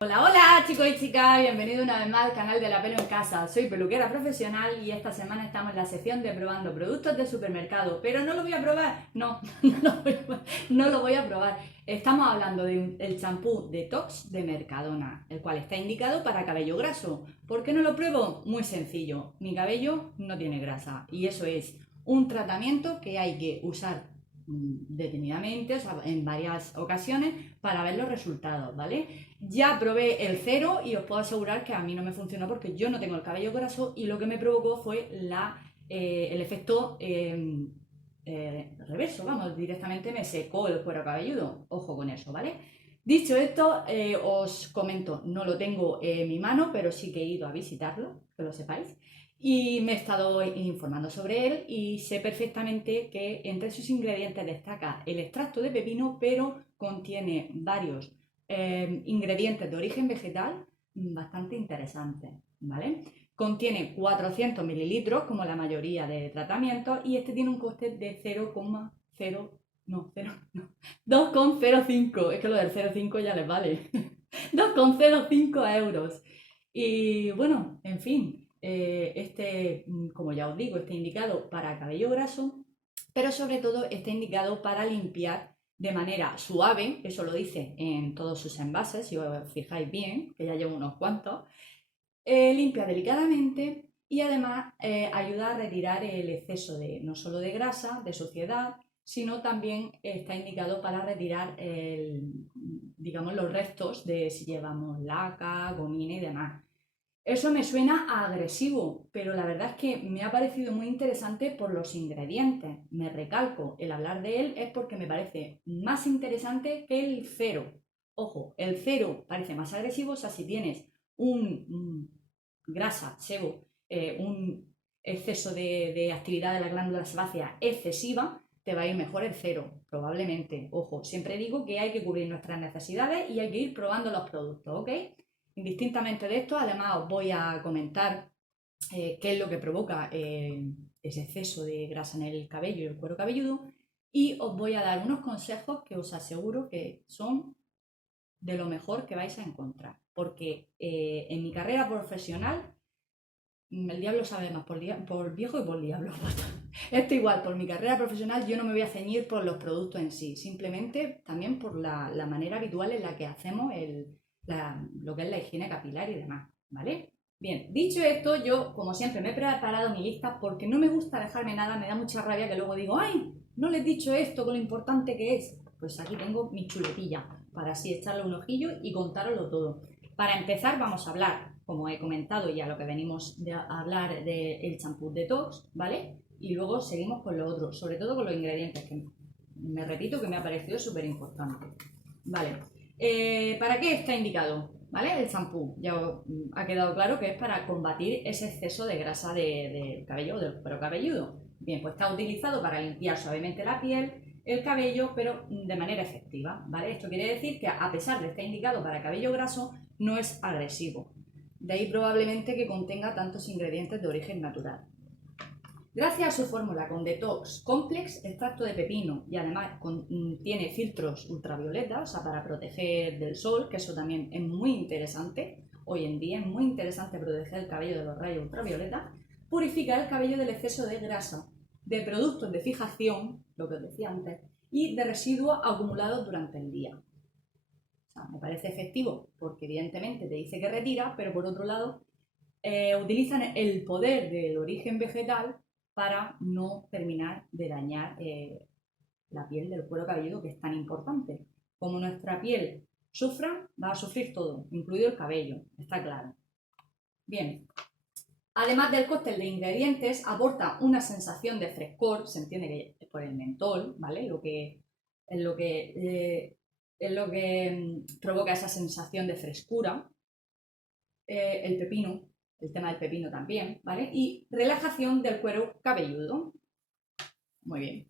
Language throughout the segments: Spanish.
Hola, hola chicos y chicas, bienvenidos una vez más al canal de La Pelo en Casa. Soy peluquera profesional y esta semana estamos en la sección de probando productos de supermercado. Pero no lo voy a probar, no, no lo voy a probar. Estamos hablando del champú Detox de Mercadona, el cual está indicado para cabello graso. ¿Por qué no lo pruebo? Muy sencillo, mi cabello no tiene grasa y eso es un tratamiento que hay que usar detenidamente, o sea, en varias ocasiones para ver los resultados, ¿vale? Ya probé el cero y os puedo asegurar que a mí no me funcionó porque yo no tengo el cabello graso y lo que me provocó fue el efecto reverso, vamos, directamente me secó el cuero cabelludo. Ojo con eso, ¿vale? Dicho esto, os comento, no lo tengo en mi mano, pero sí que he ido a visitarlo, que lo sepáis. Y me he estado informando sobre él y sé perfectamente que entre sus ingredientes destaca el extracto de pepino, pero contiene varios ingredientes de origen vegetal bastante interesantes, ¿vale? Contiene 400 mililitros, como la mayoría de tratamientos, y este tiene un coste de 0,0, no, 0, no, 2,05. Es que lo del 0,5 ya les vale. 2,05 euros. Y bueno, en fin, como ya os digo, está indicado para cabello graso, pero sobre todo está indicado para limpiar de manera suave, eso lo dice en todos sus envases, si os fijáis bien, que ya llevo unos cuantos, limpia delicadamente y además ayuda a retirar el exceso de no solo de grasa, de suciedad, sino también está indicado para retirar digamos, los restos de si llevamos laca, gomina y demás. Eso me suena a agresivo, pero la verdad es que me ha parecido muy interesante por los ingredientes. Me recalco, el hablar de él es porque me parece más interesante que el cero. Ojo, el cero parece más agresivo, o sea, si tienes un grasa, sebo, un exceso de actividad de la glándula sebácea excesiva, te va a ir mejor el cero, probablemente. Ojo, siempre digo que hay que cubrir nuestras necesidades y hay que ir probando los productos, ¿ok? Indistintamente de esto, además os voy a comentar qué es lo que provoca ese exceso de grasa en el cabello y el cuero cabelludo y os voy a dar unos consejos que os aseguro que son de lo mejor que vais a encontrar. Porque en mi carrera profesional, el diablo sabe más por viejo y por diablo. Esto igual, por mi carrera profesional yo no me voy a ceñir por los productos en sí, simplemente también por la manera habitual en la que hacemos lo que es la higiene capilar y demás, ¿vale? Bien, dicho esto, yo como siempre me he preparado mi lista porque no me gusta dejarme nada, me da mucha rabia que luego digo, ¡ay! No le he dicho esto con lo importante que es. Pues aquí tengo mi chuletilla para así echarle un ojillo y contároslo todo. Para empezar vamos a hablar, como he comentado ya lo que venimos a hablar del champú detox, ¿vale? Y luego seguimos con lo otro, sobre todo con los ingredientes, que me repito que me ha parecido súper importante. Vale, ¿para qué está indicado? ¿Vale? El champú, ya ha quedado claro que es para combatir ese exceso de grasa del cabello, del cuero cabelludo. Bien, pues está utilizado para limpiar suavemente la piel, el cabello, pero de manera efectiva, ¿vale? Esto quiere decir que a pesar de estar indicado para cabello graso, no es agresivo. De ahí probablemente que contenga tantos ingredientes de origen natural. Gracias a su fórmula con Detox Complex, extracto de pepino y además tiene filtros ultravioleta, o sea, para proteger del sol, que eso también es muy interesante. Hoy en día es muy interesante proteger el cabello de los rayos ultravioleta. Purifica el cabello del exceso de grasa, de productos de fijación, lo que os decía antes, y de residuos acumulados durante el día. O sea, me parece efectivo porque evidentemente te dice que retira, pero por otro lado utilizan el poder del origen vegetal para no terminar de dañar la piel del cuero cabelludo, que es tan importante. Como nuestra piel sufra, va a sufrir todo, incluido el cabello, está claro. Bien, además del cóctel de ingredientes, aporta una sensación de frescor, se entiende que es por el mentol, ¿vale? Es lo que, es lo que provoca esa sensación de frescura. El pepino, el tema del pepino también, ¿vale? Y relajación del cuero cabelludo. Muy bien.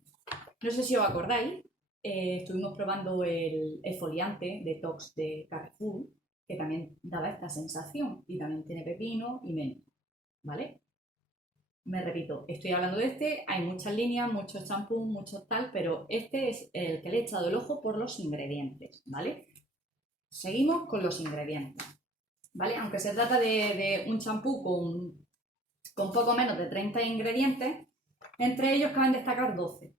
No sé si os acordáis, estuvimos probando el exfoliante Detox de Carrefour, que también daba esta sensación y también tiene pepino y menta, ¿vale? Me repito, estoy hablando de este, hay muchas líneas, muchos champús, muchos tal, pero este es el que le he echado el ojo por los ingredientes, ¿vale? Seguimos con los ingredientes, ¿vale? Aunque se trata de un champú con poco menos de 30 ingredientes, entre ellos caben destacar 12.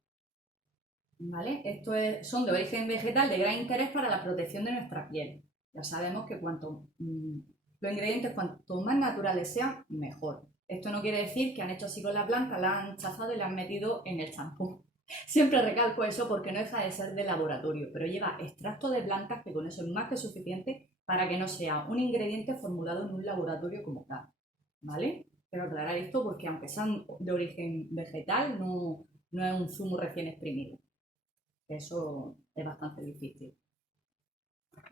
¿Vale? Son de origen vegetal de gran interés para la protección de nuestra piel. Ya sabemos que los ingredientes cuanto más naturales sean, mejor. Esto no quiere decir que han hecho así con la planta, la han chazado y la han metido en el champú. Siempre recalco eso porque no deja de ser de laboratorio, pero lleva extracto de plantas que con eso es más que suficiente para que no sea un ingrediente formulado en un laboratorio como tal. ¿Vale? Quiero aclarar esto porque aunque sean de origen vegetal, no es un zumo recién exprimido. Eso es bastante difícil.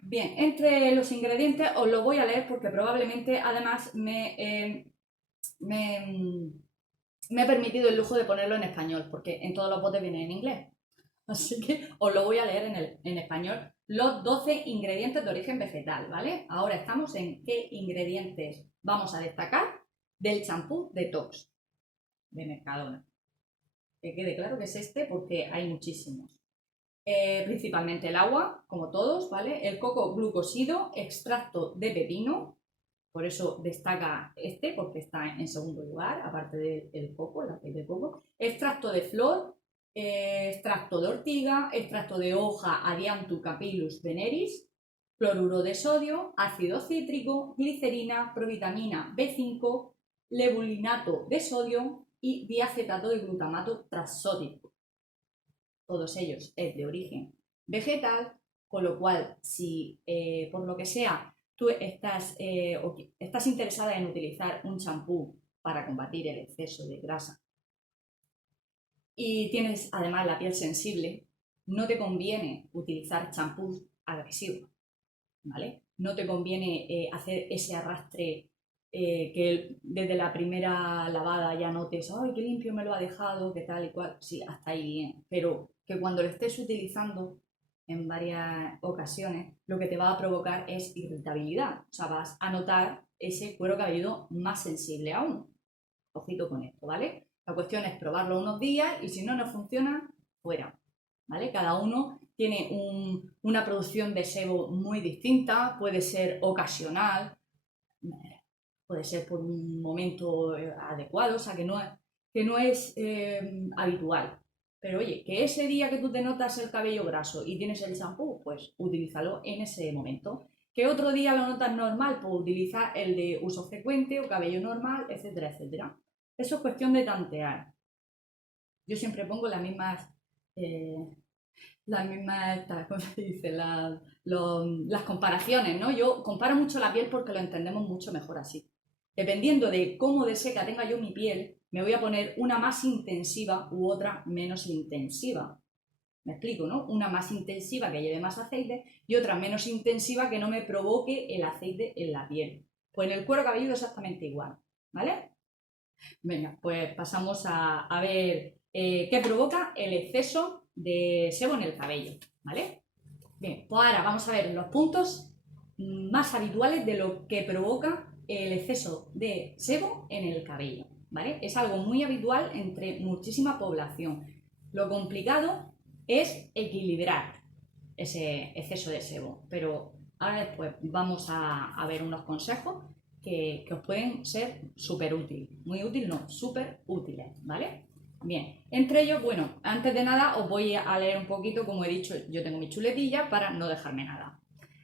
Bien, entre los ingredientes os lo voy a leer porque probablemente además me he permitido el lujo de ponerlo en español, porque en todos los botes viene en inglés. Así que os lo voy a leer en español. Los 12 ingredientes de origen vegetal, ¿vale? Ahora estamos en qué ingredientes vamos a destacar del champú Detox de Mercadona. Que quede claro que es este porque hay muchísimos. Principalmente el agua, como todos, ¿vale? El coco glucosido, extracto de pepino, por eso destaca este, porque está en segundo lugar, aparte del coco, el aceite de coco. Extracto de flor, extracto de ortiga, extracto de hoja Adiantum pilus veneris, cloruro de sodio, ácido cítrico, glicerina, provitamina B5, levulinato de sodio y diacetato de glutamato transódico. Todos ellos es de origen vegetal, con lo cual si por lo que sea tú estás interesada en utilizar un champú para combatir el exceso de grasa y tienes además la piel sensible, no te conviene utilizar champús agresivos, ¿vale? No te conviene hacer ese arrastre que desde la primera lavada ya notes, ¡ay, qué limpio me lo ha dejado! ¿Qué tal y cual? Sí, hasta ahí bien, pero que cuando lo estés utilizando en varias ocasiones, lo que te va a provocar es irritabilidad. O sea, vas a notar ese cuero cabelludo más sensible aún. Ojito con esto, ¿vale? La cuestión es probarlo unos días y si no nos funciona, fuera, ¿vale? Cada uno tiene una producción de sebo muy distinta, puede ser ocasional, puede ser por un momento adecuado, o sea, que no es habitual. Pero oye, que ese día que tú te notas el cabello graso y tienes el champú, pues utilízalo en ese momento. Que otro día lo notas normal, pues utiliza el de uso frecuente o cabello normal, etcétera, etcétera. Eso es cuestión de tantear. Yo siempre pongo ¿cómo se dice? Las comparaciones, ¿no? Yo comparo mucho la piel porque lo entendemos mucho mejor así. Dependiendo de cómo de seca tenga yo mi piel, me voy a poner una más intensiva u otra menos intensiva. Me explico, ¿no? Una más intensiva que lleve más aceite y otra menos intensiva que no me provoque el aceite en la piel. Pues en el cuero cabelludo exactamente igual, ¿vale? Venga, pues pasamos a ver qué provoca el exceso de sebo en el cabello, ¿vale? Bien, pues ahora vamos a ver los puntos más habituales de lo que provoca el exceso de sebo en el cabello, ¿vale? Es algo muy habitual entre muchísima población. Lo complicado es equilibrar ese exceso de sebo, pero ahora después vamos a ver unos consejos que os pueden ser súper útiles. Muy útiles, no, súper útiles, ¿vale? Bien, entre ellos, bueno, antes de nada os voy a leer un poquito, como he dicho, yo tengo mi chuletilla para no dejarme nada.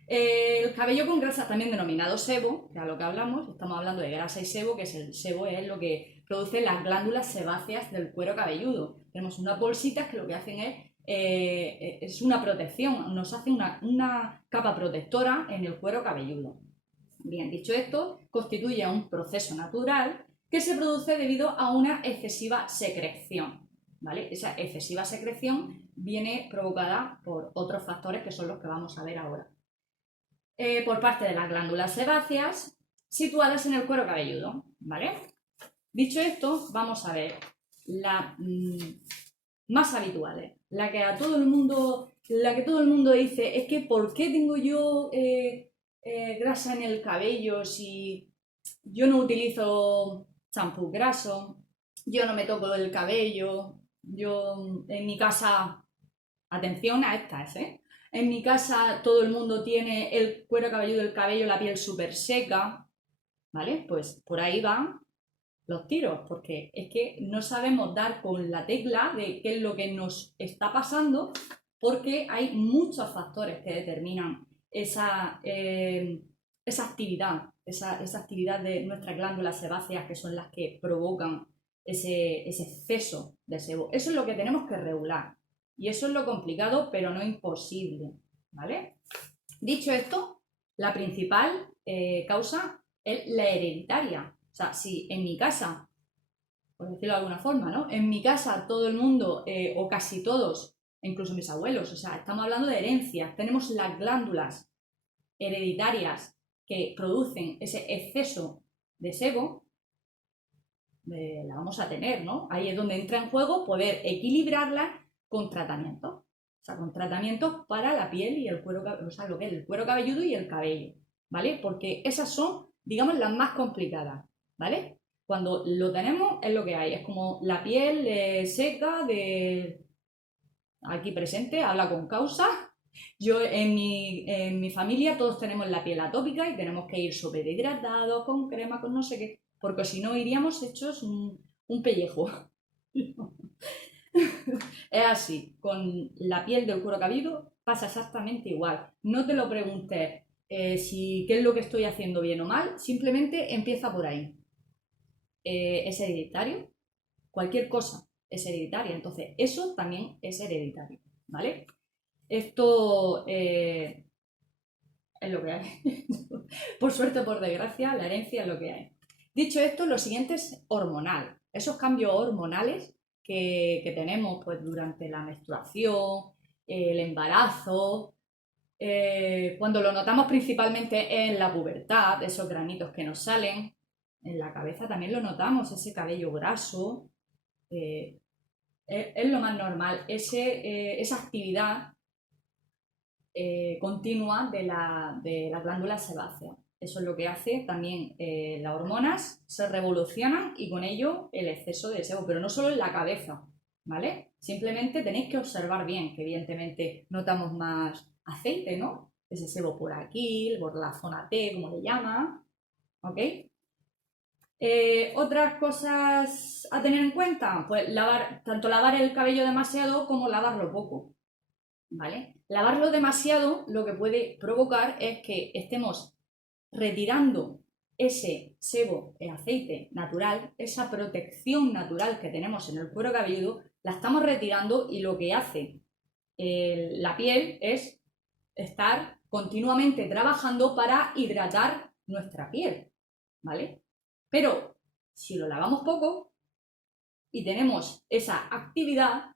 El cabello con grasa, también denominado sebo, que es a lo que hablamos, estamos hablando de grasa y sebo, que es el sebo es lo que produce las glándulas sebáceas del cuero cabelludo. Tenemos unas bolsitas que lo que hacen es una protección, nos hace una capa protectora en el cuero cabelludo. Bien, dicho esto, constituye un proceso natural que se produce debido a una excesiva secreción, ¿vale? Esa excesiva secreción viene provocada por otros factores que son los que vamos a ver ahora. Por parte de las glándulas sebáceas situadas en el cuero cabelludo, ¿vale? Dicho esto, vamos a ver las más habituales, la que todo el mundo dice, es que ¿por qué tengo yo grasa en el cabello si yo no utilizo champú graso, yo no me toco el cabello, yo en mi casa, atención a estas, En mi casa todo el mundo tiene el cuero cabelludo, el cabello, la piel súper seca, ¿vale? Pues por ahí van los tiros, porque es que no sabemos dar con la tecla de qué es lo que nos está pasando, porque hay muchos factores que determinan esa actividad, esa actividad de nuestras glándulas sebáceas, que son las que provocan ese exceso de sebo. Eso es lo que tenemos que regular. Y eso es lo complicado, pero no imposible, ¿vale? Dicho esto, la principal causa es la hereditaria. O sea, si en mi casa, por decirlo de alguna forma, ¿no? En mi casa todo el mundo, o casi todos, incluso mis abuelos, o sea, estamos hablando de herencias, tenemos las glándulas hereditarias que producen ese exceso de sebo, la vamos a tener, ¿no? Ahí es donde entra en juego poder equilibrarla con tratamientos. O sea, con tratamientos para la piel y el cuero, o sea, lo que es el cuero cabelludo y el cabello, ¿vale? Porque esas son, digamos, las más complicadas, ¿vale? Cuando lo tenemos es lo que hay, es como la piel seca de aquí presente, habla con causa. Yo en mi familia todos tenemos la piel atópica y tenemos que ir súper hidratados, con crema, con no sé qué, porque si no iríamos hechos un pellejo. Es así, con la piel del cuero cabelludo pasa exactamente igual. No te lo preguntes si qué es lo que estoy haciendo bien o mal, simplemente empieza por ahí. Es hereditario, cualquier cosa es hereditaria, entonces eso también es hereditario, ¿vale? Esto es lo que hay. Por suerte o por desgracia, la herencia es lo que hay. Dicho esto, lo siguiente es hormonal. Esos cambios hormonales que tenemos pues, durante la menstruación, el embarazo, cuando lo notamos principalmente en la pubertad, esos granitos que nos salen, en la cabeza también lo notamos, ese cabello graso, es lo más normal, esa actividad continua de la glándula sebácea. Eso es lo que hace también las hormonas se revolucionan y con ello el exceso de sebo, pero no solo en la cabeza, ¿vale? Simplemente tenéis que observar bien, que evidentemente notamos más aceite, ¿no? Ese sebo por aquí, por la zona T, como le llaman, ¿ok? Otras cosas a tener en cuenta, pues tanto lavar el cabello demasiado como lavarlo poco. ¿Vale? Lavarlo demasiado lo que puede provocar es que estemos retirando ese sebo, el aceite natural, esa protección natural que tenemos en el cuero cabelludo, la estamos retirando y lo que hace la piel es estar continuamente trabajando para hidratar nuestra piel, ¿vale? Pero si lo lavamos poco y tenemos esa actividad,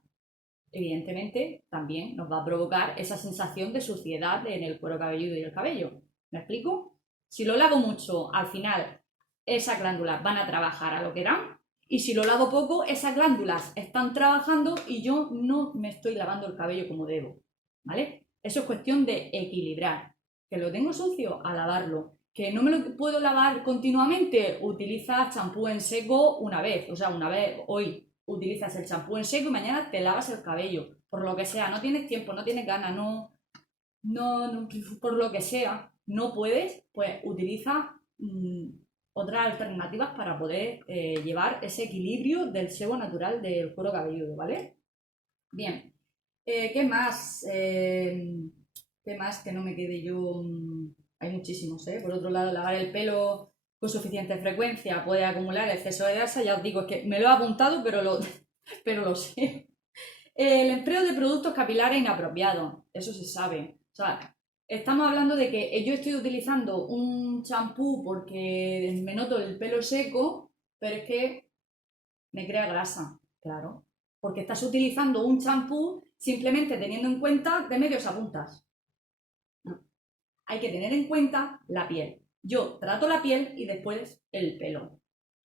evidentemente también nos va a provocar esa sensación de suciedad en el cuero cabelludo y el cabello. ¿Me explico? Si lo lavo mucho, al final esas glándulas van a trabajar a lo que dan, y si lo lavo poco, esas glándulas están trabajando y yo no me estoy lavando el cabello como debo. ¿Vale? Eso es cuestión de equilibrar. Que lo tengo sucio, a lavarlo. Que no me lo puedo lavar continuamente, utiliza champú en seco una vez, o sea, una vez hoy utilizas el champú en seco y mañana te lavas el cabello, por lo que sea, no tienes tiempo, no tienes ganas, no, por lo que sea, no puedes, pues utiliza otras alternativas para poder llevar ese equilibrio del sebo natural del cuero cabelludo, ¿vale? Bien, ¿qué más? ¿Qué más que no me quede yo? Hay muchísimos, ¿eh? Por otro lado, lavar el pelo con suficiente frecuencia puede acumular exceso de grasa. Ya os digo, es que me lo he apuntado, pero lo sé. El empleo de productos capilares inapropiados, eso se sabe. O sea, estamos hablando de que yo estoy utilizando un champú porque me noto el pelo seco, pero es que me crea grasa, claro. Porque estás utilizando un champú simplemente teniendo en cuenta de medios a puntas. No. Hay que tener en cuenta la piel. Yo trato la piel y después el pelo.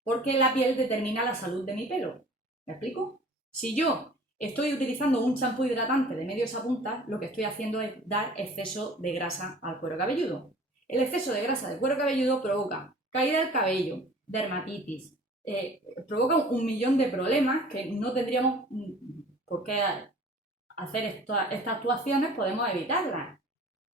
Porque la piel determina la salud de mi pelo. ¿Me explico? Si yo estoy utilizando un champú hidratante de medios a puntas, lo que estoy haciendo es dar exceso de grasa al cuero cabelludo. El exceso de grasa del cuero cabelludo provoca caída del cabello, dermatitis, provoca un millón de problemas que no tendríamos por qué hacer estas actuaciones podemos evitarlas.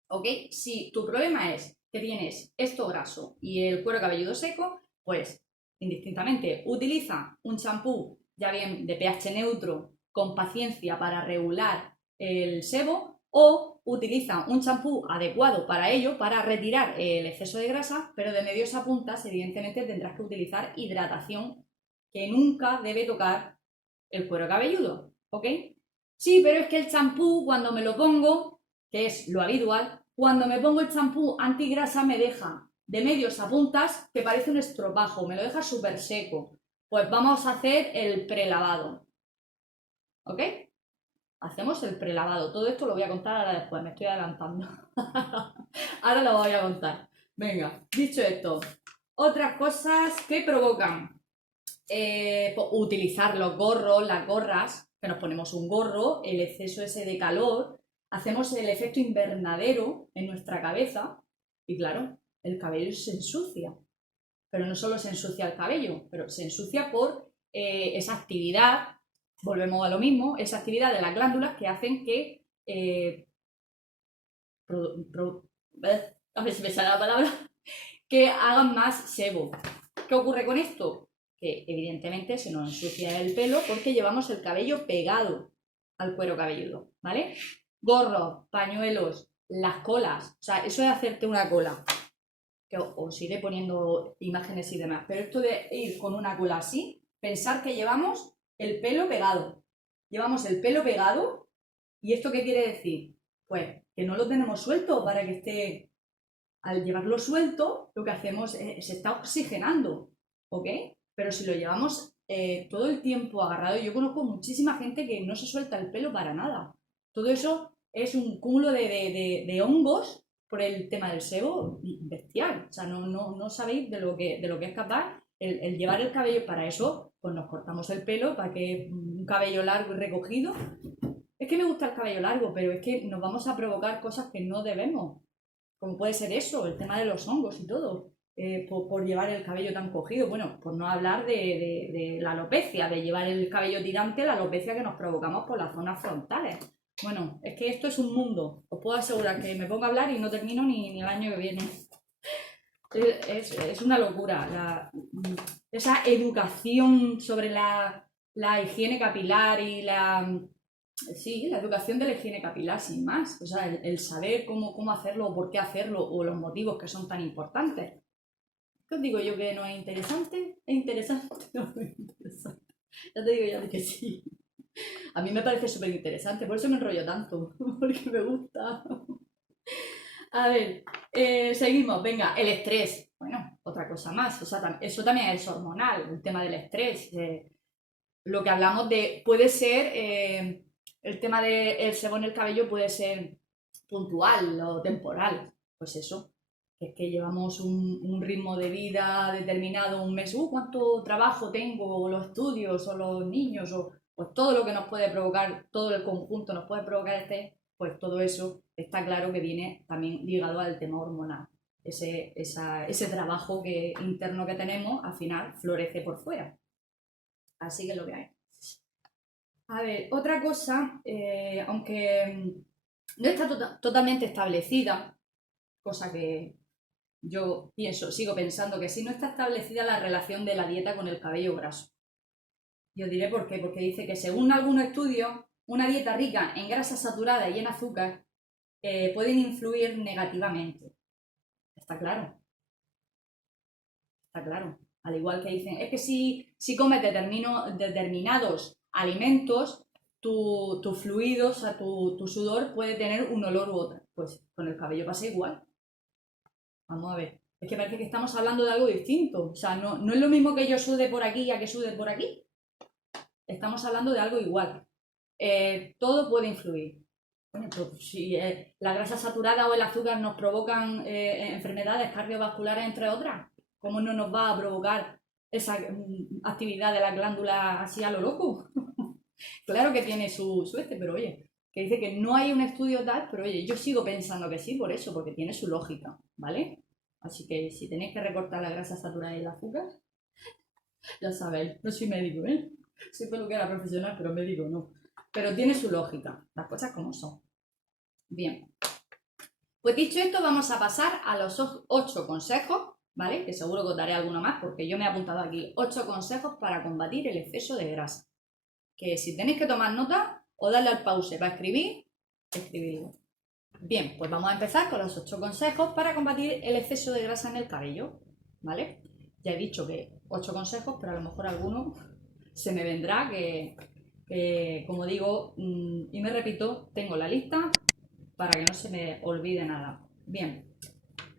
¿Ok? Si tu problema es que tienes esto graso y el cuero cabelludo seco, pues indistintamente utiliza un champú ya bien de pH neutro con paciencia para regular el sebo, o utiliza un champú adecuado para ello, para retirar el exceso de grasa, pero de medios a puntas evidentemente tendrás que utilizar hidratación, que nunca debe tocar el cuero cabelludo, ¿ok? Sí, pero es que el champú cuando me lo pongo, que es lo habitual, cuando me pongo el champú antigrasa me deja de medios a puntas que parece un estropajo, me lo deja súper seco. Pues vamos a hacer el prelavado, ¿ok? Hacemos el prelavado. Todo esto lo voy a contar ahora después, me estoy adelantando. Ahora lo voy a contar. Venga, dicho esto, otras cosas que provocan utilizar los gorros, las gorras, que nos ponemos un gorro, el exceso ese de calor, hacemos el efecto invernadero en nuestra cabeza y claro, el cabello se ensucia. Pero no solo se ensucia el cabello, pero se ensucia por esa actividad, volvemos a lo mismo, esa actividad de las glándulas que hacen que a ver si me sale la palabra, que hagan más sebo. ¿Qué ocurre con esto? Que evidentemente se nos ensucia el pelo porque llevamos el cabello pegado al cuero cabelludo, ¿vale? Gorros, pañuelos, las colas, o sea, eso es hacerte una cola, que os iré poniendo imágenes y demás, pero esto de ir con una cola así, pensar que llevamos el pelo pegado, ¿y esto qué quiere decir? Pues que no lo tenemos suelto para que esté. Al llevarlo suelto, lo que hacemos es, se está oxigenando, ¿ok? Pero si lo llevamos todo el tiempo agarrado, yo conozco muchísima gente que no se suelta el pelo para nada. Todo eso es un cúmulo de hongos por el tema del sebo bestial. O sea, no sabéis de lo que es capaz el llevar el cabello. Para eso, pues nos cortamos el pelo, para que un cabello largo y recogido. Es que me gusta el cabello largo, pero es que nos vamos a provocar cosas que no debemos, como puede ser eso, el tema de los hongos y todo, por llevar el cabello tan cogido. Bueno, por no hablar de la alopecia, de llevar el cabello tirante, la alopecia que nos provocamos por las zonas frontales. Bueno, es que esto es un mundo. Os puedo asegurar que me pongo a hablar y no termino ni el año que viene. Es una locura. Esa educación sobre la higiene capilar y sí, la educación de la higiene capilar, sin más. O sea, el saber cómo hacerlo, o por qué hacerlo, o los motivos que son tan importantes. ¿Qué os digo yo que no es interesante? Es interesante, no es interesante. Ya te digo ya que sí. A mí me parece súper interesante, por eso me enrollo tanto, porque me gusta. A ver, seguimos, venga, el estrés. Bueno, otra cosa más, o sea, eso también es hormonal, el tema del estrés. Lo que hablamos de, puede ser, el tema del sebo en el cabello puede ser puntual o temporal, pues eso, es que llevamos un ritmo de vida determinado, un mes, cuánto trabajo tengo, o los estudios, o los niños, o pues todo lo que nos puede provocar, todo el conjunto nos puede provocar pues todo eso está claro que viene también ligado al tema hormonal. Ese trabajo interno que tenemos, al final, florece por fuera. Así que es lo que hay. A ver, otra cosa, aunque no está totalmente establecida, cosa que yo sigo pensando que sí, no está establecida la relación de la dieta con el cabello graso. Yo diré por qué, porque dice que según algunos estudios, una dieta rica en grasa saturada y en azúcar pueden influir negativamente. Está claro, está claro. Al igual que dicen, es que si comes determinados alimentos, tu fluido, o sea, tu sudor puede tener un olor u otro. Pues con el cabello pasa igual. Vamos a ver. Es que parece que estamos hablando de algo distinto. O sea, no es lo mismo que yo sude por aquí a que sude por aquí. Estamos hablando de algo igual. Todo puede influir. Bueno, pues si la grasa saturada o el azúcar nos provocan enfermedades cardiovasculares, entre otras, ¿cómo no nos va a provocar esa actividad de las glándulas así a lo loco? Claro que tiene su pero oye, que dice que no hay un estudio tal, pero oye, yo sigo pensando que sí por eso, porque tiene su lógica, ¿vale? Así que si tenéis que recortar la grasa saturada y el azúcar, ya sabéis, no soy médico, ¿eh? Soy peluquera profesional, pero médico no. pero tiene su lógica, las cosas como son. Bien, pues dicho esto, vamos a pasar a los 8 consejos, ¿vale? Que seguro que os daré alguno más porque yo me he apuntado aquí 8 consejos para combatir el exceso de grasa. Que si tenéis que tomar nota o darle al pause para escribir, escribidlo. Bien, pues vamos a empezar con los 8 consejos para combatir el exceso de grasa en el cabello, ¿vale? Ya he dicho que 8 consejos, pero a lo mejor alguno se me vendrá que como digo, y me repito, tengo la lista para que no se me olvide nada. Bien,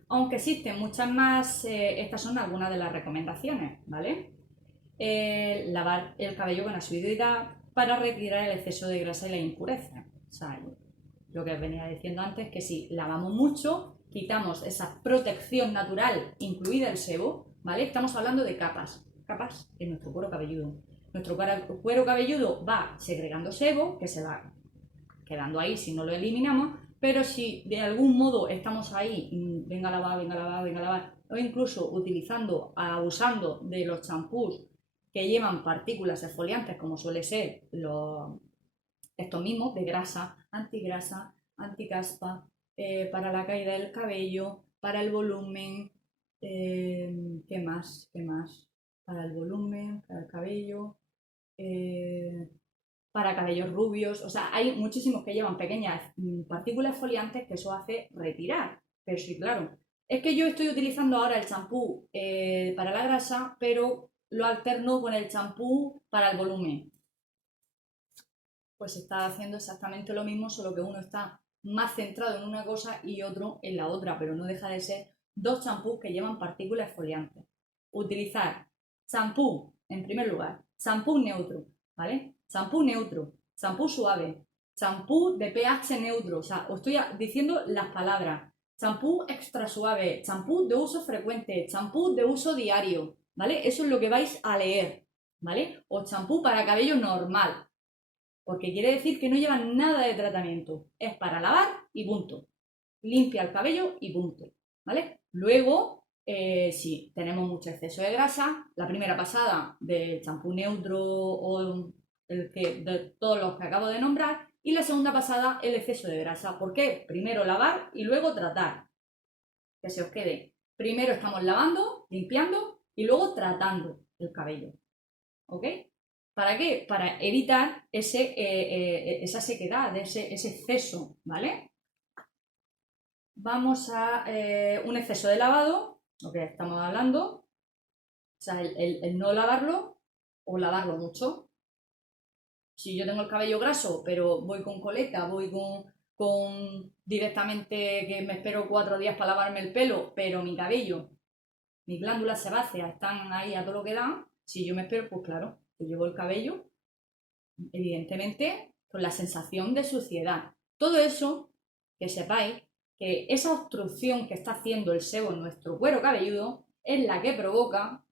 aunque existen muchas más, estas son algunas de las recomendaciones, ¿vale? Lavar el cabello con asiduidad para retirar el exceso de grasa y la impureza. O sea, lo que os venía diciendo antes, que si lavamos mucho, quitamos esa protección natural, incluida el sebo, ¿vale? Estamos hablando de capas en nuestro cuero cabelludo. Nuestro cuero cabelludo va segregando sebo, que se va quedando ahí si no lo eliminamos, pero si de algún modo estamos ahí, venga a lavar, venga a lavar, venga a lavar, o incluso utilizando, abusando de los champús que llevan partículas exfoliantes, como suele ser estos mismos de grasa, anticaspa, para la caída del cabello, para el volumen, ¿qué más? ¿Qué más? Para el volumen, para el cabello, para cabellos rubios, o sea, hay muchísimos que llevan pequeñas partículas exfoliantes que eso hace retirar. Pero sí, claro, es que yo estoy utilizando ahora el champú para la grasa, pero lo alterno con el champú para el volumen. Pues está haciendo exactamente lo mismo, solo que uno está más centrado en una cosa y otro en la otra, pero no deja de ser dos champús que llevan partículas exfoliantes. Utilizar champú, en primer lugar, champú neutro, ¿vale? Champú neutro, champú suave, champú de pH neutro, o sea, os estoy diciendo las palabras. Champú extra suave, champú de uso frecuente, champú de uso diario, ¿vale? Eso es lo que vais a leer, ¿vale? O champú para cabello normal, porque quiere decir que no llevan nada de tratamiento. Es para lavar y punto. Limpia el cabello y punto, ¿vale? Luego, si tenemos mucho exceso de grasa, la primera pasada del champú neutro o de todos los que acabo de nombrar, y la segunda pasada el exceso de grasa. ¿Por qué? Primero lavar y luego tratar. Que se os quede. Primero estamos lavando, limpiando y luego tratando el cabello. ¿Ok? ¿Para qué? Para evitar esa sequedad, ese exceso, ¿vale? Vamos a un exceso de lavado, lo que estamos hablando, o sea, el no lavarlo o lavarlo mucho. Si yo tengo el cabello graso, pero voy con coleta, voy con directamente que me espero 4 días para lavarme el pelo, pero mi cabello, mis glándulas sebáceas están ahí a todo lo que dan, si yo me espero, pues claro, yo llevo el cabello evidentemente, con la sensación de suciedad. Todo eso, que sepáis que esa obstrucción que está haciendo el sebo en nuestro cuero cabelludo es la que provoca,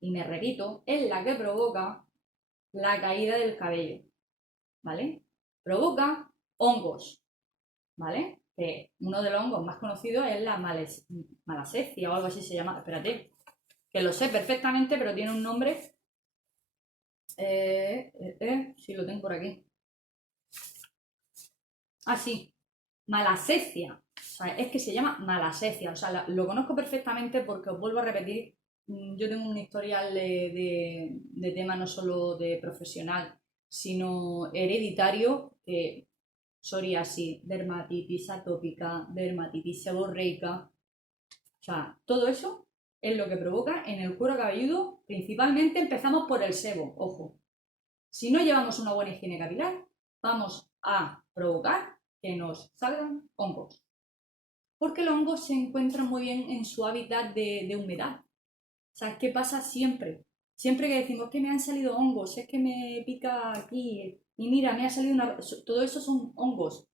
y me repito, es la que provoca la caída del cabello, ¿vale? Provoca hongos, ¿vale? Que uno de los hongos más conocidos es la malacesia o algo así se llama. Espérate, que lo sé perfectamente, pero tiene un nombre. Sí, lo tengo por aquí. Ah, sí, malacesia. O sea, es que se llama malacesia. O sea, lo conozco perfectamente porque os vuelvo a repetir, yo tengo un historial de tema no solo de profesional, sino hereditario, que psoriasis, dermatitis atópica, dermatitis seborreica. O sea, todo eso es lo que provoca en el cuero cabelludo. Principalmente empezamos por el sebo, ojo. Si no llevamos una buena higiene capilar, vamos a provocar que nos salgan hongos. Porque los hongos se encuentran muy bien en su hábitat de humedad. O sea, ¿qué pasa siempre? Siempre que decimos que me han salido hongos, es que me pica aquí y mira, me ha salido una... Todo eso son hongos.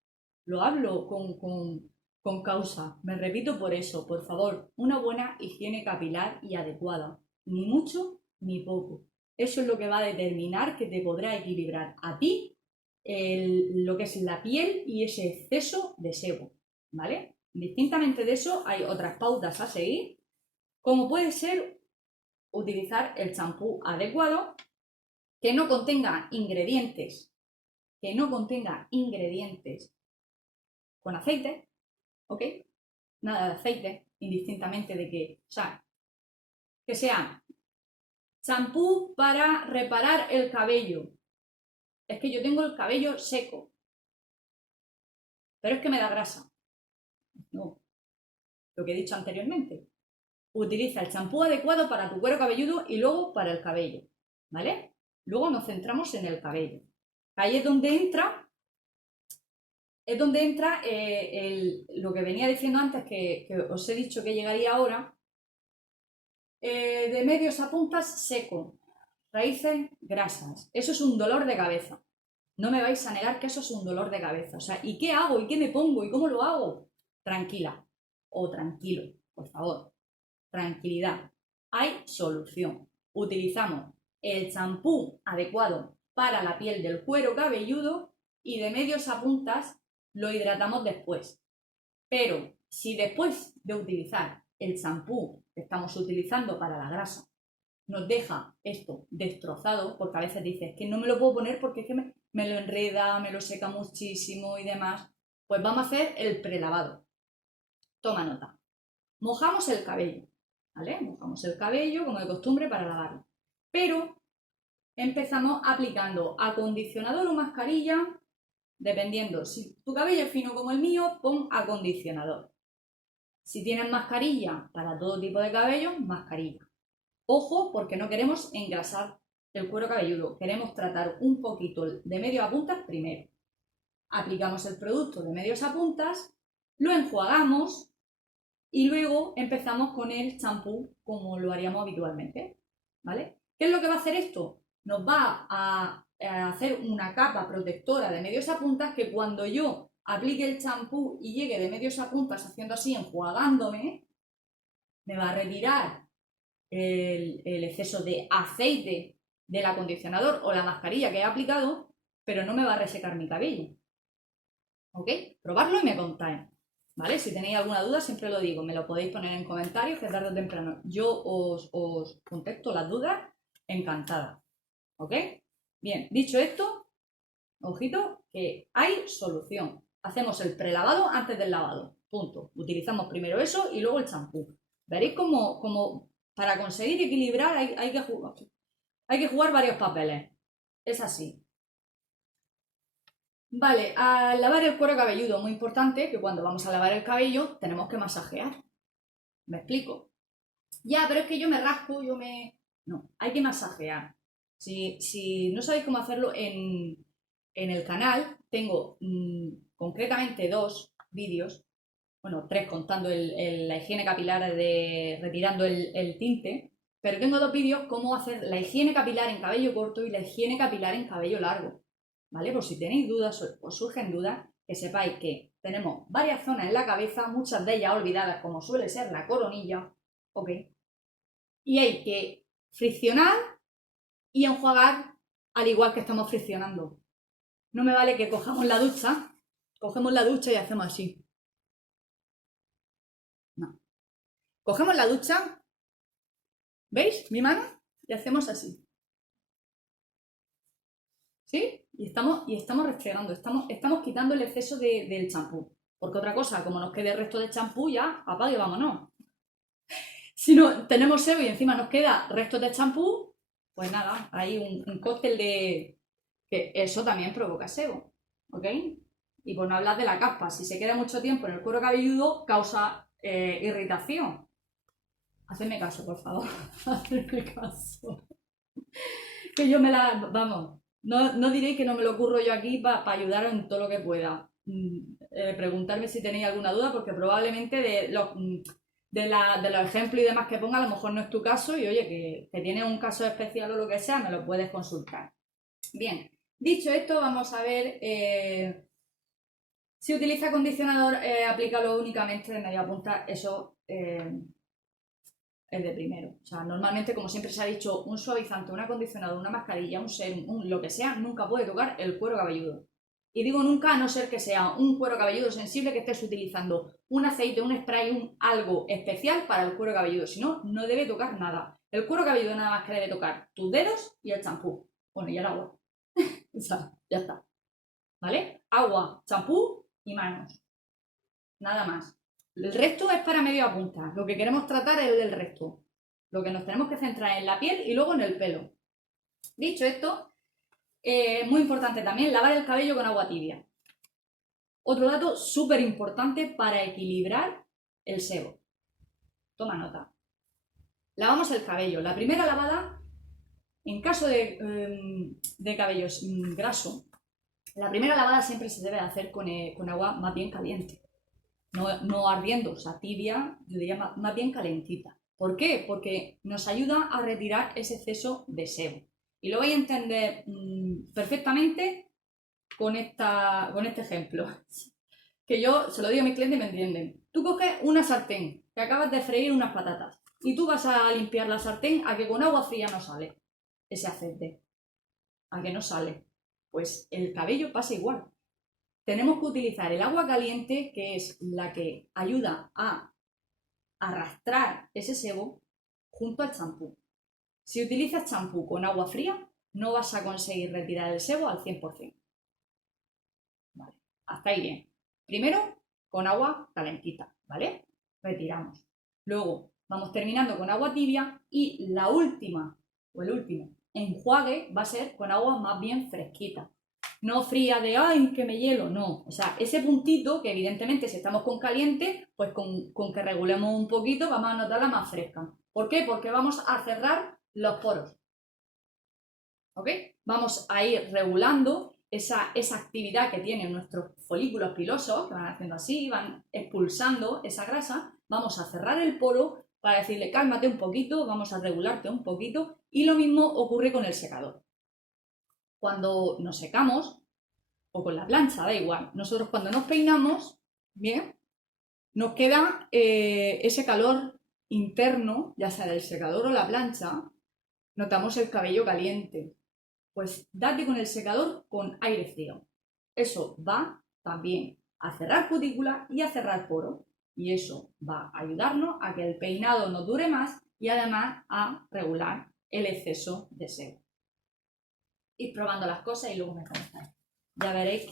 Lo hablo con causa. Me repito por eso, por favor, una buena higiene capilar y adecuada. Ni mucho ni poco. Eso es lo que va a determinar que te podrá equilibrar a ti lo que es la piel y ese exceso de sebo, ¿vale? Distintamente de eso, hay otras pautas a seguir, como puede ser utilizar el champú adecuado, que no contenga ingredientes que no contenga ingredientes con aceite, ¿ok? Nada de aceite, indistintamente de que, o sea, que sea champú para reparar el cabello. Es que yo tengo el cabello seco, pero es que me da grasa. No, lo que he dicho anteriormente. Utiliza el champú adecuado para tu cuero cabelludo y luego para el cabello, ¿vale? Luego nos centramos en el cabello. Ahí es donde entra lo que venía diciendo antes, que os he dicho que llegaría ahora, de medios a puntas seco, raíces grasas. Eso es un dolor de cabeza. No me vais a negar que eso es un dolor de cabeza. O sea, ¿y qué hago? ¿Y qué me pongo? ¿Y cómo lo hago? Tranquila o tranquilo, por favor. Tranquilidad. Hay solución. Utilizamos el champú adecuado para la piel del cuero cabelludo y de medios a puntas lo hidratamos después. Pero si después de utilizar el champú que estamos utilizando para la grasa nos deja esto destrozado, porque a veces dices que no me lo puedo poner porque es que me lo enreda, me lo seca muchísimo y demás, pues vamos a hacer el prelavado. Toma nota. Mojamos el cabello, ¿vale? Mojamos el cabello como de costumbre para lavarlo. Pero empezamos aplicando acondicionador o mascarilla, dependiendo. Si tu cabello es fino como el mío, pon acondicionador. Si tienes mascarilla para todo tipo de cabello, mascarilla. Ojo, porque no queremos engrasar el cuero cabelludo. Queremos tratar un poquito de medios a puntas primero. Aplicamos el producto de medios a puntas, lo enjuagamos y luego empezamos con el champú como lo haríamos habitualmente, ¿vale? ¿Qué es lo que va a hacer esto? Nos va a hacer una capa protectora de medios a puntas que cuando yo aplique el champú y llegue de medios a puntas haciendo así, enjuagándome, me va a retirar el exceso de aceite del acondicionador o la mascarilla que he aplicado, pero no me va a resecar mi cabello. ¿Ok? Probarlo y me contáis. ¿Vale? Si tenéis alguna duda, siempre lo digo, me lo podéis poner en comentarios, que tarde o temprano yo os contesto las dudas encantada. ¿Ok? Bien, dicho esto, ojito, que hay solución. Hacemos el prelavado antes del lavado. Punto. Utilizamos primero eso y luego el champú. Veréis como para conseguir equilibrar hay que jugar varios papeles. Es así. Vale, al lavar el cuero cabelludo, muy importante que cuando vamos a lavar el cabello tenemos que masajear. ¿Me explico? Ya, pero es que yo me rasco, No, hay que masajear. Si no sabéis cómo hacerlo, en el canal tengo concretamente 2 vídeos, bueno, 3 contando la higiene capilar de retirando el tinte, pero tengo 2 vídeos cómo hacer la higiene capilar en cabello corto y la higiene capilar en cabello largo, ¿vale? Por si tenéis dudas o os surgen dudas, que sepáis que tenemos varias zonas en la cabeza, muchas de ellas olvidadas, como suele ser la coronilla, ¿ok? Y hay que friccionar y enjuagar al igual que estamos friccionando. No me vale que cogemos la ducha y hacemos así. No. Cogemos la ducha, ¿veis mi mano? Y hacemos así. ¿Sí? Y estamos restregando, estamos quitando el exceso del champú. Porque otra cosa, como nos quede el resto del champú, ya apague, vámonos. Si no tenemos sebo y encima nos queda restos de champú, pues nada, hay un cóctel de... que eso también provoca sebo, ¿ok? Y por no hablar de la caspa, si se queda mucho tiempo en el cuero cabelludo, causa irritación. Hacedme caso, por favor. Hacedme caso. Que yo vamos, no diréis que no me lo ocurro yo aquí para ayudaros en todo lo que pueda. Preguntarme si tenéis alguna duda, porque probablemente de los ejemplos y demás que ponga, a lo mejor no es tu caso y oye, que tienes un caso especial o lo que sea, me lo puedes consultar. Bien, dicho esto, vamos a ver si utiliza acondicionador, aplícalo únicamente de media punta, eso es de primero. O sea, normalmente, como siempre se ha dicho, un suavizante, un acondicionador, una mascarilla, un serum, lo que sea, nunca puede tocar el cuero cabelludo. Y digo nunca a no ser que sea un cuero cabelludo sensible que estés utilizando un aceite, un spray, algo especial para el cuero cabelludo. Si no, no debe tocar nada. El cuero cabelludo nada más que debe tocar tus dedos y el champú. Bueno, y el agua. O sea, ya está. ¿vale? Agua, champú y manos. Nada más. El resto es para medio punta. Lo que queremos tratar es el resto. Lo que nos tenemos que centrar en la piel y luego en el pelo. Dicho esto, muy importante también lavar el cabello con agua tibia. Otro dato súper importante para equilibrar el sebo. Toma nota. Lavamos el cabello. La primera lavada, en caso de cabellos graso, la primera lavada siempre se debe hacer con agua más bien caliente. No ardiendo, o sea, tibia, yo diría más bien calentita. ¿Por qué? Porque nos ayuda a retirar ese exceso de sebo. Y lo vais a entender perfectamente con este ejemplo. Que yo se lo digo a mis clientes y me entienden. Tú coges una sartén que acabas de freír unas patatas y tú vas a limpiar la sartén a que con agua fría no sale ese aceite. A que no sale. Pues el cabello pasa igual. Tenemos que utilizar el agua caliente, que es la que ayuda a arrastrar ese sebo junto al champú. Si utilizas champú con agua fría, no vas a conseguir retirar el sebo al 100%. Vale, hasta ahí bien. Primero, con agua calentita, ¿vale? Retiramos. Luego, vamos terminando con agua tibia y la última, o el último, enjuague va a ser con agua más bien fresquita. No fría de, ay, que me hielo, no. O sea, ese puntito que evidentemente si estamos con caliente, pues con que regulemos un poquito vamos a notarla más fresca. ¿Por qué? Porque vamos a cerrar los poros. ¿Ok? Vamos a ir regulando esa actividad que tienen nuestros folículos pilosos, que van haciendo así, van expulsando esa grasa. Vamos a cerrar el poro para decirle, cálmate un poquito, vamos a regularte un poquito. Y lo mismo ocurre con el secador. Cuando nos secamos, o con la plancha, da igual. Nosotros cuando nos peinamos, bien, nos queda ese calor interno, ya sea del secador o la plancha, notamos el cabello caliente. Pues date con el secador con aire frío. Eso va también a cerrar cutícula y a cerrar poro. Y eso va a ayudarnos a que el peinado nos dure más y además a regular el exceso de sebo. Ir probando las cosas y luego me comentáis. Ya veréis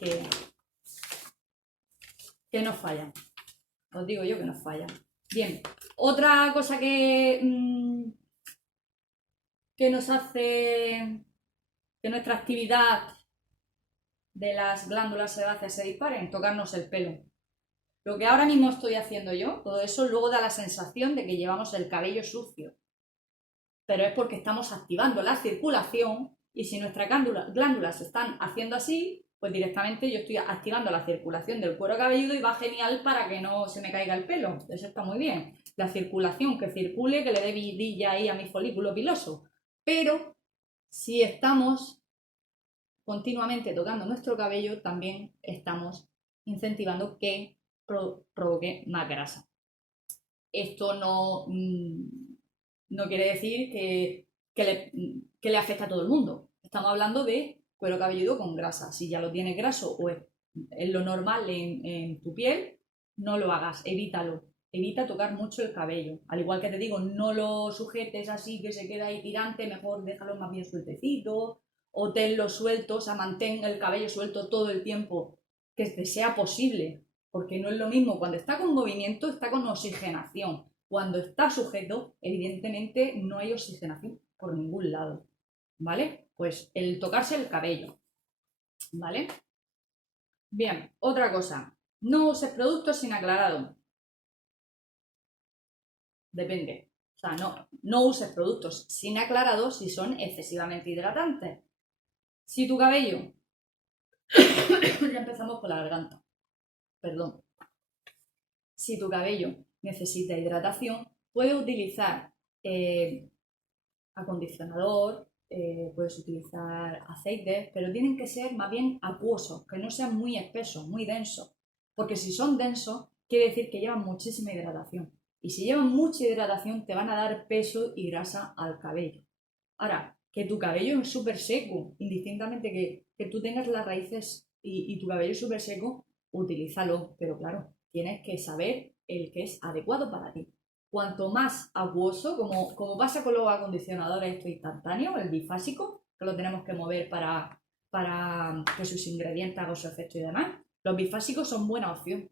que nos fallan. Os digo yo que nos fallan. Bien, otra cosa que nos hace que nuestra actividad de las glándulas sebáceas se disparen, tocarnos el pelo. Lo que ahora mismo estoy haciendo yo, todo eso luego da la sensación de que llevamos el cabello sucio. Pero es porque estamos activando la circulación y si nuestras glándulas se están haciendo así, pues directamente yo estoy activando la circulación del cuero cabelludo y va genial para que no se me caiga el pelo. Eso está muy bien. La circulación, que circule, que le dé vidilla ahí a mi folículo piloso. Pero si estamos continuamente tocando nuestro cabello, también estamos incentivando que provoque más grasa. Esto no quiere decir que le afecta a todo el mundo. Estamos hablando de cuero cabelludo con grasa. Si ya lo tienes graso o es lo normal en tu piel, no lo hagas, evítalo. Evita tocar mucho el cabello. Al igual que te digo, no lo sujetes así que se queda ahí tirante, mejor déjalo más bien sueltecito o tenlo suelto, o sea, mantén el cabello suelto todo el tiempo que te sea posible, porque no es lo mismo cuando está con movimiento, está con oxigenación. Cuando está sujeto, evidentemente no hay oxigenación por ningún lado, ¿vale? Pues el tocarse el cabello, ¿vale? Bien, otra cosa, no uses productos sin aclarado. Depende. O sea, no uses productos sin aclarado si son excesivamente hidratantes. Si tu cabello... ya empezamos por la garganta. Perdón. Si tu cabello necesita hidratación, puedes utilizar acondicionador, puedes utilizar aceites, pero tienen que ser más bien acuosos, que no sean muy espesos, muy densos. Porque si son densos, quiere decir que llevan muchísima hidratación. Y si llevan mucha hidratación, te van a dar peso y grasa al cabello. Ahora, que tu cabello es súper seco, indistintamente que tú tengas las raíces y tu cabello es súper seco, utilízalo. Pero claro, tienes que saber el que es adecuado para ti. Cuanto más acuoso, como pasa con los acondicionadores esto instantáneo, el bifásico, que lo tenemos que mover para para que sus ingredientes hagan su efecto y demás, los bifásicos son buena opción.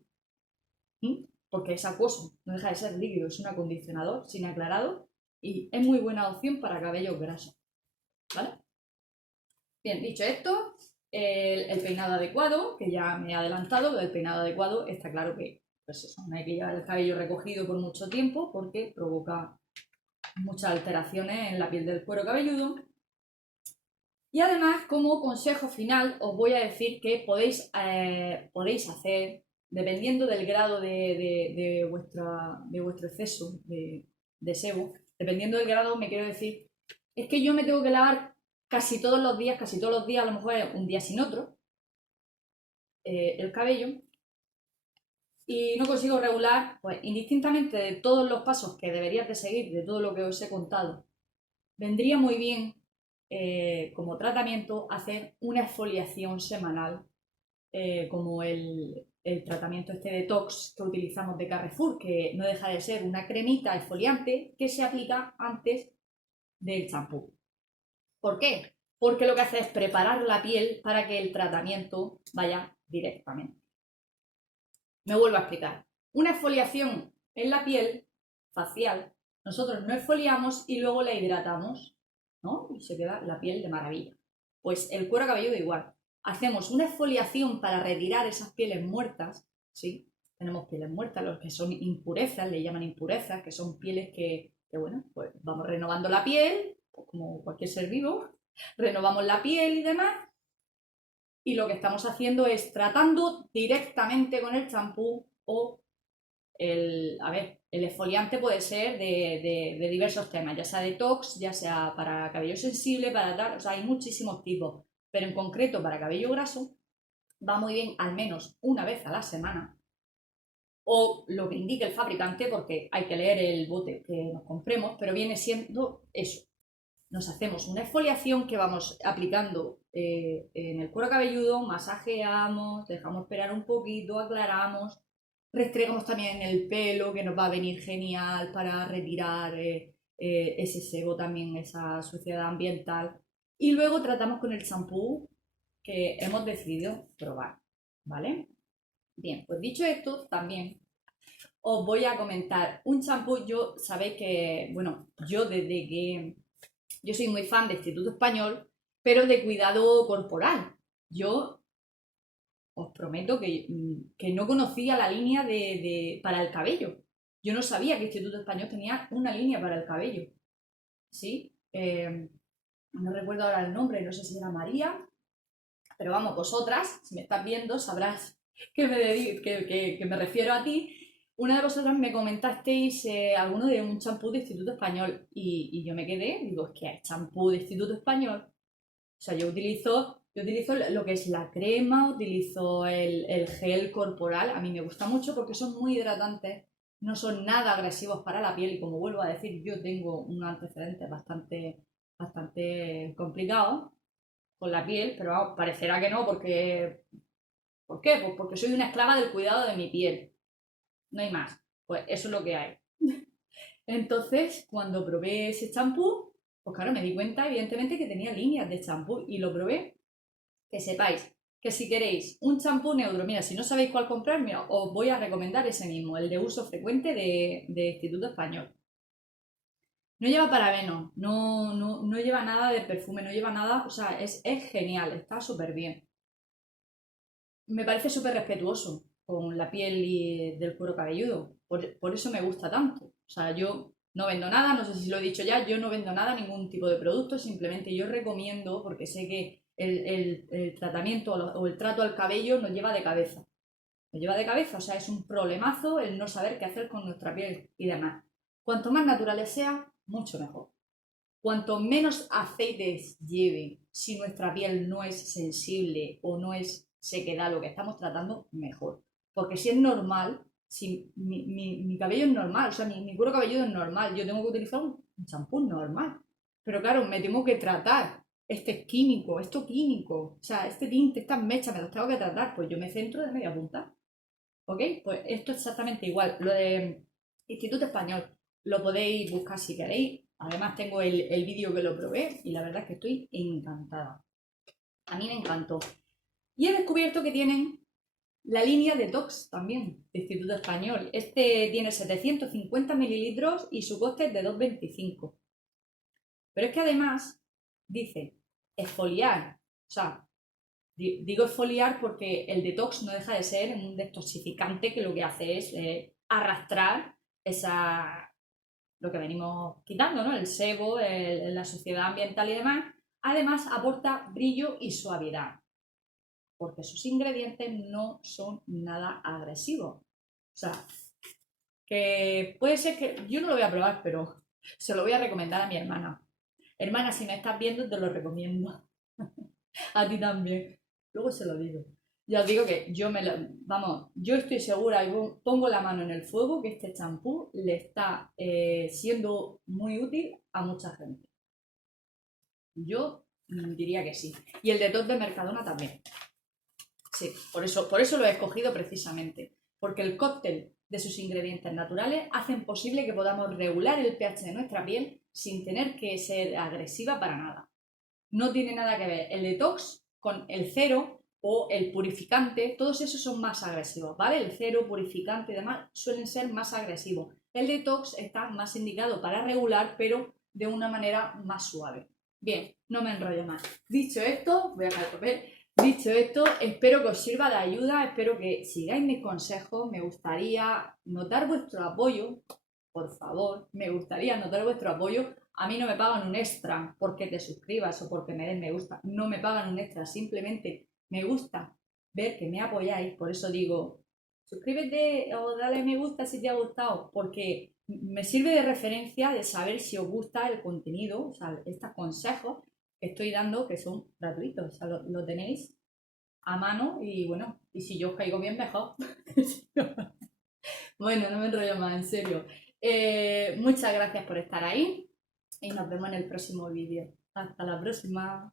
Porque es acuoso, no deja de ser líquido, es un acondicionador sin aclarado y es muy buena opción para cabellos grasos, ¿vale? Bien, dicho esto, el peinado adecuado, que ya me he adelantado, el peinado adecuado está claro que pues eso, no hay que llevar el cabello recogido por mucho tiempo porque provoca muchas alteraciones en la piel del cuero cabelludo. Y además, como consejo final, os voy a decir que podéis hacer, dependiendo del grado de vuestro exceso de sebo, dependiendo del grado, me quiero decir, es que yo me tengo que lavar casi todos los días, a lo mejor un día sin otro, el cabello, y no consigo regular, pues indistintamente de todos los pasos que deberías de seguir, de todo lo que os he contado, vendría muy bien como tratamiento hacer una exfoliación semanal, como el tratamiento este detox que utilizamos de Carrefour, que no deja de ser una cremita exfoliante que se aplica antes del champú. ¿Por qué? Porque lo que hace es preparar la piel para que el tratamiento vaya directamente. Me vuelvo a explicar. Una exfoliación en la piel facial, nosotros no exfoliamos y luego la hidratamos, ¿no? Y se queda la piel de maravilla. Pues el cuero cabelludo igual. Hacemos una exfoliación para retirar esas pieles muertas, ¿sí? Tenemos pieles muertas, los que son impurezas, le llaman impurezas, que son pieles que bueno, pues vamos renovando la piel, pues como cualquier ser vivo, renovamos la piel y demás, y lo que estamos haciendo es tratando directamente con el champú o el exfoliante puede ser de diversos temas, ya sea detox, ya sea para cabello sensible, para tal, o sea, hay muchísimos tipos, pero en concreto para cabello graso va muy bien al menos una vez a la semana o lo que indique el fabricante, porque hay que leer el bote que nos compremos, pero viene siendo eso. Nos hacemos una exfoliación que vamos aplicando en el cuero cabelludo, masajeamos, dejamos esperar un poquito, aclaramos, restregamos también en el pelo, que nos va a venir genial para retirar ese sebo también, esa suciedad ambiental. Y luego tratamos con el champú que hemos decidido probar, ¿vale? Bien, pues dicho esto, también os voy a comentar un champú. Yo sabéis que, bueno, yo soy muy fan de Instituto Español, pero de cuidado corporal. Yo os prometo que no conocía la línea para el cabello. Yo no sabía que Instituto Español tenía una línea para el cabello. ¿Sí? No recuerdo ahora el nombre, no sé si era María, pero vamos, vosotras, si me estás viendo, sabrás que me refiero a ti. Una de vosotras me comentasteis alguno de un champú de Instituto Español y yo me quedé, digo, es que es champú de Instituto Español. O sea, yo utilizo lo que es la crema, utilizo el gel corporal, a mí me gusta mucho porque son muy hidratantes, no son nada agresivos para la piel y como vuelvo a decir, yo tengo un antecedente bastante complicado con la piel, pero vamos, parecerá que no porque... ¿Por qué? Pues porque soy una esclava del cuidado de mi piel, no hay más, pues eso es lo que hay. Entonces, cuando probé ese champú, pues claro, me di cuenta evidentemente que tenía líneas de champú y lo probé. Que sepáis que si queréis un champú neutro, mira, si no sabéis cuál comprar, mira, os voy a recomendar ese mismo, el de uso frecuente de Instituto Español. No lleva parabenos, no lleva nada de perfume, no lleva nada, o sea, es genial, está súper bien. Me parece súper respetuoso con la piel del cuero cabelludo, por eso me gusta tanto. O sea, yo no vendo nada, no sé si lo he dicho ya, yo no vendo nada, ningún tipo de producto, simplemente yo recomiendo porque sé que el tratamiento o el trato al cabello nos lleva de cabeza. Nos lleva de cabeza, o sea, es un problemazo el no saber qué hacer con nuestra piel y demás. Cuanto más naturales sea, mucho mejor. Cuanto menos aceites lleve, si nuestra piel no es sensible o no es sequedad lo que estamos tratando, mejor. Porque si es normal, si mi cabello es normal, o sea, mi cuero cabelludo es normal, yo tengo que utilizar un champú normal. Pero claro, me tengo que tratar. Este es químico, esto químico, o sea, este tinte, estas mechas, me los tengo que tratar, pues yo me centro de media punta. ¿Ok? Pues esto es exactamente igual. Lo de Instituto Español lo podéis buscar si queréis. Además tengo el vídeo que lo probé y la verdad es que estoy encantada. A mí me encantó. Y he descubierto que tienen la línea Detox también, de Instituto Español. Este tiene 750 mililitros y su coste es de 2,25. Pero es que además dice exfoliar. O sea, digo exfoliar porque el detox no deja de ser un detoxificante que lo que hace es arrastrar lo que venimos quitando, ¿no? El sebo, la suciedad ambiental y demás. Además, aporta brillo y suavidad, porque sus ingredientes no son nada agresivos. O sea, que puede ser que yo no lo voy a probar, pero se lo voy a recomendar a mi hermana. Hermana, si me estás viendo, te lo recomiendo. A ti también. Luego se lo digo. Ya os digo que vamos, yo estoy segura y pongo la mano en el fuego que este champú le está siendo muy útil a mucha gente. Yo diría que sí. Y el detox de Mercadona también. Sí, por eso lo he escogido precisamente. Porque el cóctel de sus ingredientes naturales hacen posible que podamos regular el pH de nuestra piel sin tener que ser agresiva para nada. No tiene nada que ver el detox con el cero o el purificante, todos esos son más agresivos, ¿vale? El cero, purificante y demás suelen ser más agresivos. El detox está más indicado para regular, pero de una manera más suave. Bien, no me enrollo más. Dicho esto, voy a dejar el papel. Dicho esto, espero que os sirva de ayuda, espero que sigáis mis consejos. Me gustaría notar vuestro apoyo, por favor, me gustaría notar vuestro apoyo. A mí no me pagan un extra porque te suscribas o porque me den me gusta. No me pagan un extra, simplemente me gusta ver que me apoyáis. Por eso digo, suscríbete o dale me gusta si te ha gustado, porque me sirve de referencia de saber si os gusta el contenido, o sea, estos consejos que estoy dando que son gratuitos, o sea, lo tenéis a mano y bueno, y si yo os caigo bien, mejor. Bueno, no me enrollo más, en serio. Muchas gracias por estar ahí y nos vemos en el próximo vídeo. Hasta la próxima.